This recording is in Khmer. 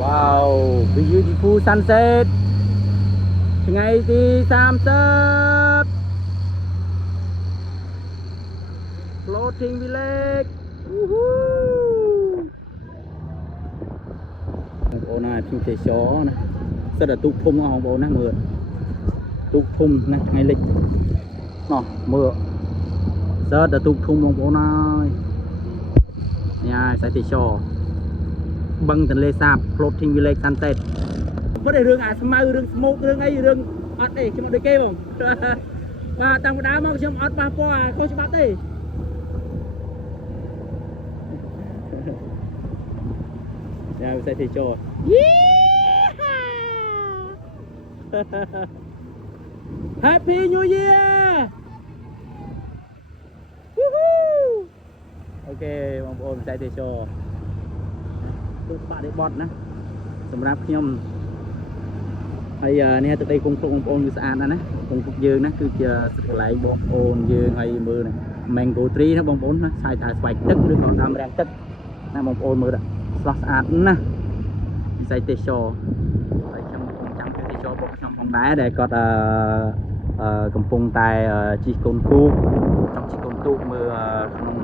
Wow beautiful sunset ថ្ងៃទី30 floating village បងប្អូនណាខ្ញុំចេះចណាសិតតែទូកធំបងប្អូនណាមើលទូកធំណាថ្ងៃលិចណោះមើលសិតតែទូកធំបងប្អូនហើយនេះហើយខ្សែទេសចរបឹងទន្លេសាប floating village sunset មិនได้រឿងអាស្មៅរឿងស្មោករឿងអីរឿងអត់ទេខ្ញុំអត់ដូចគេបងបាទតាំងពីដើមមកខ្ញុំអត់ប៉ះពាល់អាខុសច្បាប់ទេយ៉ាខ្សែទេសចរយី Happy New Year អូខេបងប្អូនខ្សែទេសចរទូបាក់នេះបត់ណាសម្រាប់ខ្ញុំហើយនេះទឹកដីគង់ភ្លុកបងប្អូនវាស្អាតណាស់ណាគង់ភ្លុកយើងណាគឺជាសិទ្ធិកន្លែងបងប្អូនយើងហើយមើលណា Mango tree ណាបងប្អូនណាឆាយថាស្បែកទឹកឬក៏ដើមរាំងទឹកណាបងប្អូនមើលស្រស់ស្អាតណាស់វិស័យទេសចរហើយខ្ញុំចាំជួយទេសចរបងខ្ញុំផងដែរដែលគាត់កំពុងតែជិះកូនទូកចង់ជិះកូនទូកមើលក្នុង